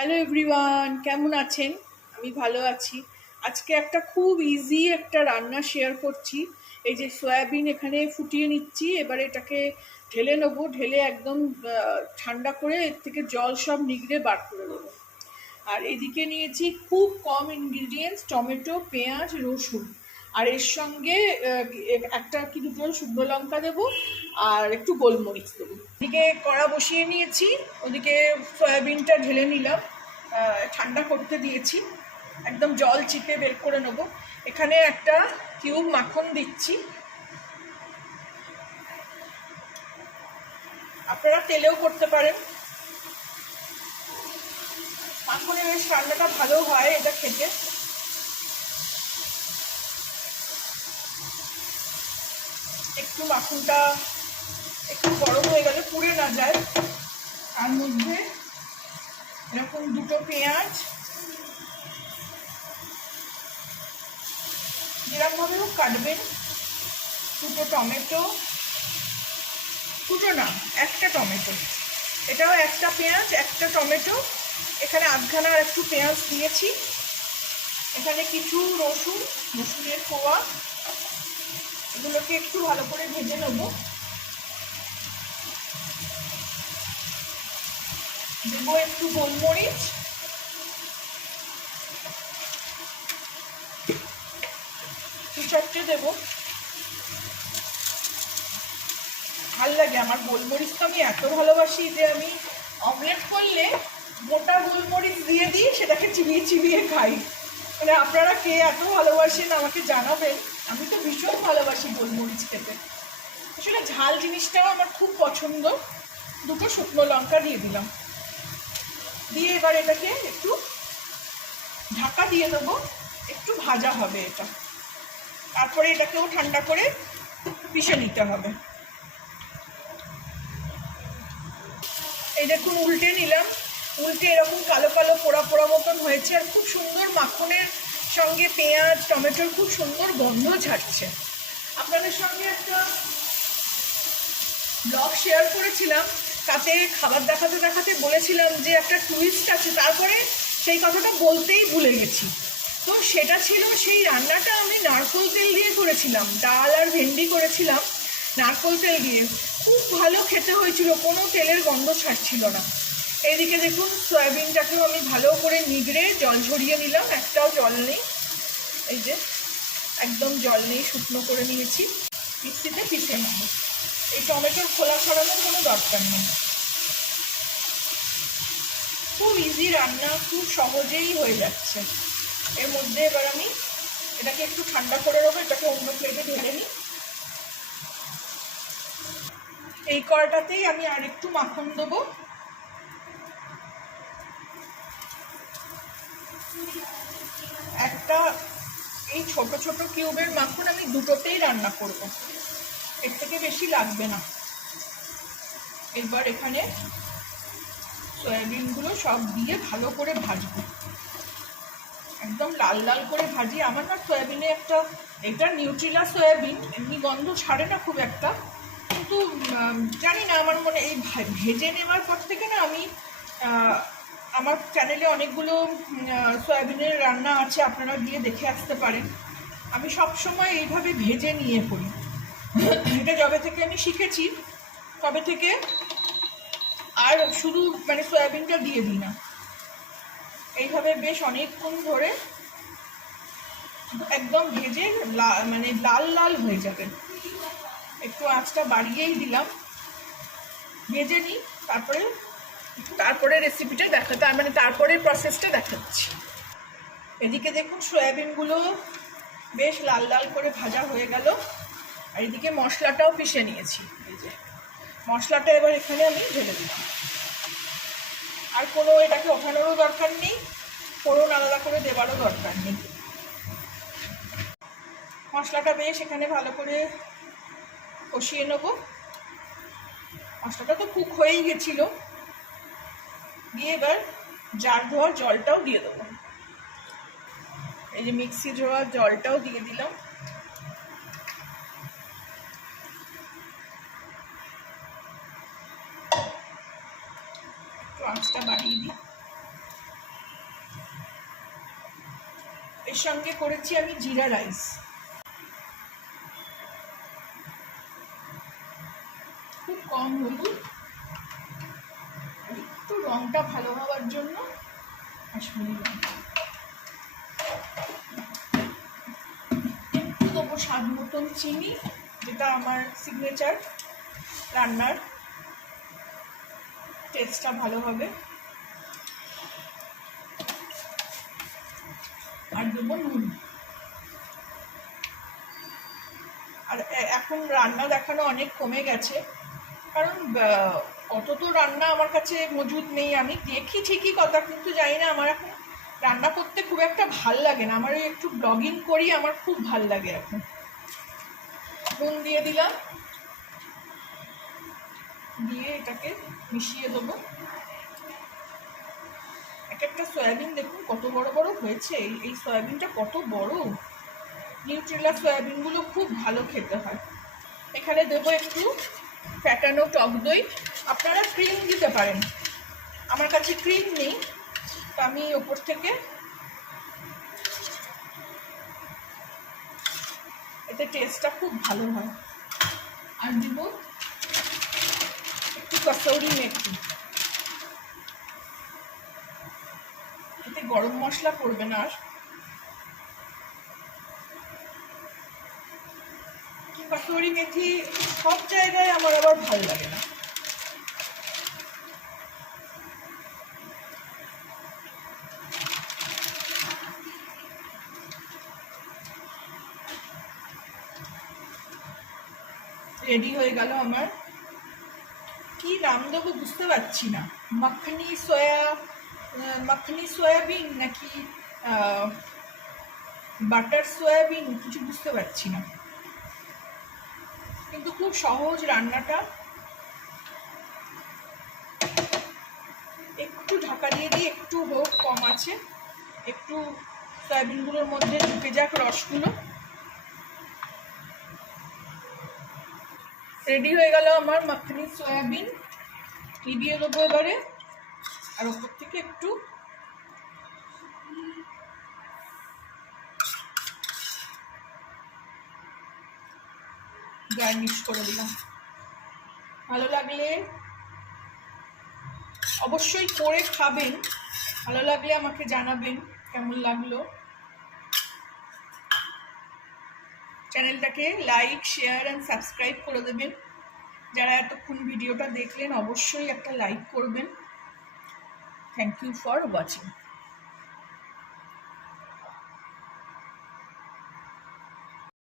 Hello everyone, কেমন আছেন? আমি ভালো আছি। আজকে একটা খুব ইজি একটা রান্না শেয়ার করছি। এই যে সয়াবিন এখানে ফুটিয়ে নিচ্ছি, এবার এটাকে ঢেলে নেবো। ঢেলে একদম ঠান্ডা করে এর থেকে জল সব নিগড়ে বার করে দেবো। আর এদিকে নিয়েছি খুব কম ইনগ্রিডিয়েন্টস, টমেটো, পেঁয়াজ, রসুন। আর এর সঙ্গে একটা কি দুটো শুকনো লঙ্কা দেবো আর একটু গোলমরিচ দেবো। এদিকে কড়া বসিয়ে নিয়েছি, ওদিকে সয়াবিনটা ঢেলে নিলাম, ঠান্ডা করতে দিয়েছি। একদম জল চিপে বের করে নেবো। এখানে একটা কিউব মাখন দিচ্ছি, আপনারা তেলেও করতে পারেন। মাখনে বেশ রান্নাটা ভালো হয় এটা খেতে। একটু মাখনটা একটু গরম হয়ে গেলে পুড়ে না যায়, তার মধ্যে এরকম দুটো পেঁয়াজ, যেরকমভাবেও কাটবেন, দুটো টমেটো, দুটো না একটা টমেটো, এটাও একটা পেঁয়াজ একটা টমেটো, এখানে আধখানা আর একটু পেঁয়াজ দিয়েছি। এখানে কিছু রসুন, রসুনের কোয়া, এগুলোকে একটু ভালো করে ভেজে নেবো। দেবো একটু গোলমরিচ, দু চারটে দেবো। ভাল লাগে আমার গোলমরিচ, তো আমি এত ভালোবাসি যে আমি অমলেট করলে গোটা গোলমরিচ দিয়ে দিই, সেটাকে চিবিয়ে চিবিয়ে খাই। মানে আপনারা কে এত ভালোবাসেন আমাকে জানাবেন। আমি তো ভীষণ ভালোবাসি গোলমরিচ খেতে, আসলে ঝাল জিনিসটাও আমার খুব পছন্দ। দুটো শুকনো লঙ্কা দিয়ে দিলাম, দিয়ে এবার এটাকে একটু ঢাকা দিয়ে দেবো, একটু ভাজা হবে এটা। তারপরে এটাকেও ঠান্ডা করে পিষে নিতে হবে। এই দেখুন উল্টে নিলাম, উল্টে এরকম কালো কালো পোড়া পোড়া মতন হয়েছে, আর খুব সুন্দর মাখনের সঙ্গে পেঁয়াজ টমেটোর খুব সুন্দর গন্ধ ছাড়ছে। আপনাদের সঙ্গে একটা ব্লগ শেয়ার করেছিলাম, তাতে খাবার দেখাতে দেখাতে বলেছিলাম যে একটা টুইস্ট আছে, তারপরে সেই কথাটা বলতেই ভুলে গেছি। তো সেটা ছিল, সেই রান্নাটা আমি নারকেল তেল দিয়ে করেছিলাম, ডাল আর ভেন্ডি করেছিলাম নারকেল তেল দিয়ে। খুব ভালো খেতে হয়েছিল, কোনো তেলের গন্ধ ছাড়ছিল না। এইদিকে দেখুন সয়াবিনটাকেও আমি ভালো করে নিগড়ে জল ঝরিয়ে নিলাম, একটাও জল নেই। এই যে একদম জল নেই, শুকনো করে নিয়েছি। মিক্সিতে পিষে নেব, এই টমেটোর খোলা ছড়ানোর কোনো দরকার নেই। খুব ইজি রান্না, খুব সহজেই হয়ে যাচ্ছে। এর মধ্যে এবার আমি এটাকে একটু ঠান্ডা করে নেবো, এটাকে অন্য প্লেটে ঢেলে নিই। এই কড়াটাতেই আমি আর একটু মাখন দেবো। একটা এই ছোট ছোট কিউবের মাখন আমি দুটোতেই রান্না করব, এর থেকে বেশি লাগবে না। এবার এখানে সয়াবিনগুলো সব দিয়ে ভালো করে ভাজবো, একদম লাল লাল করে ভাজি। আমার না সয়াবিনে একটা, এটা নিউট্রিলা সয়াবিন, এমনি গন্ধ ছাড়ে না খুব একটা, কিন্তু জানি না, আমার মনে এই ভেজে নেওয়ার পর থেকে না, আমি আমার চ্যানেলে অনেকগুলো সয়াবিনের রান্না আছে, আপনারা গিয়ে দেখে আসতে পারেন। আমি সব সময় এইভাবে ভেজে নিয়ে করি। এটা যবে থেকে আমি শিখেছি তবে থেকে আর শুধু মানে সয়াবিনটা দিয়ে দিই না, এইভাবে বেশ অনেকক্ষণ ধরে একদম ভেজে মানে লাল লাল হয়ে যাবে। একটু আঁচটা বাড়িয়েই দিলাম, ভেজে নিই, তারপরে রেসিপিটা তারপরে প্রসেসটা দেখাচ্ছি। এদিকে দেখুন সয়াবিনগুলো বেশ লাল লাল করে ভাজা হয়ে গেল, আর এদিকে মশলাটাও পিষে নিয়েছি। এই যে মশলাটা এবার এখানে আমি ঢেলে দিলাম। আর কোনো এটাকে ওঠানোরও দরকার নেই, ফোড়ন আলাদা করে দেওয়ারও দরকার নেই। মশলাটা বেশ এখানে ভালো করে কষিয়ে নেব। মশলাটা তো কুক হয়েই গেছিলো, দিয়ে এবার জার ধোয়া জলটাও দিয়ে দেবো। এই যে মিক্সি ধোয়া জলটাও দিয়ে দিলাম। একটু আঁচটা বাড়িয়ে দিই। এর সঙ্গে করেছি আমি জিরা রাইস। খুব কম হলুদ, একটু রংটা ভালো হওয়ার জন্য কাশ্মীরি লঙ্কা একটু দেবো, স্বাদ মতন চিনি, যেটা আমার সিগনেচার রান্নার, টেস্টটা ভালো হবে। আর দেবো নুন। আর এখন রান্না দেখানো অনেক কমে গেছে, কারণ অত তো রান্না আমার কাছে মজুদ নেই। আমি দেখি ঠিকই কথা, কিন্তু জানি না, আমার এখন রান্না করতে খুব একটা ভাল লাগে না। আমার একটু ব্লগিং করি, আমার খুব ভাল লাগে এখন। নুন দিয়ে দিলাম, দিয়ে এটাকে মিশিয়ে দেবো। এক একটা সয়াবিন দেখুন কত বড় বড় হয়েছে। এই সয়াবিনটা কত বড়। নিউট্রেলা সয়াবিনগুলো খুব ভালো খেতে হয়। এখানে দেবো একটু ফ্যাটানো টক দই। আপনারা ক্রিম দিতে পারেন, আমার কাছে ক্রিম নেই, তো আমি ওপর থেকে এতে টেস্টটা খুব ভালো হয়। আর দিব একটু কসৌরি মেথি। এতে গরম মশলা পড়বে না। আর কসৌরি মেথি সব জায়গায় আমার আবার ভালো লাগে না। রেডি হয়ে গেল আমার। কি নাম দেবো বুঝতে পারছি না, মাখনি সয়াবিন নাকি বাটার সয়াবিন, কিছু বুঝতে পারছি না। কিন্তু খুব সহজ রান্নাটা। একটু ঢাকা দিয়ে দিই, একটু হোক কম আছে, একটু সয়াবিনগুলোর মধ্যে ঢুকে যাক রসগুলো। রেডি হয়ে গেল আমার মাখনি সয়াবিন। দিয়ে দেবো এবারে, আর ওপর থেকে একটু গার্নিশ করে দিলাম। ভালো লাগলে অবশ্যই করে খাবেন, ভালো লাগলে আমাকে জানাবেন কেমন লাগলো। চ্যানেলটাকে লাইক, শেয়ার অ্যান্ড সাবস্ক্রাইব করে দেবেন। যারা এতক্ষণ ভিডিওটা দেখলেন অবশ্যই একটা লাইক করবেন। Thank you for watching.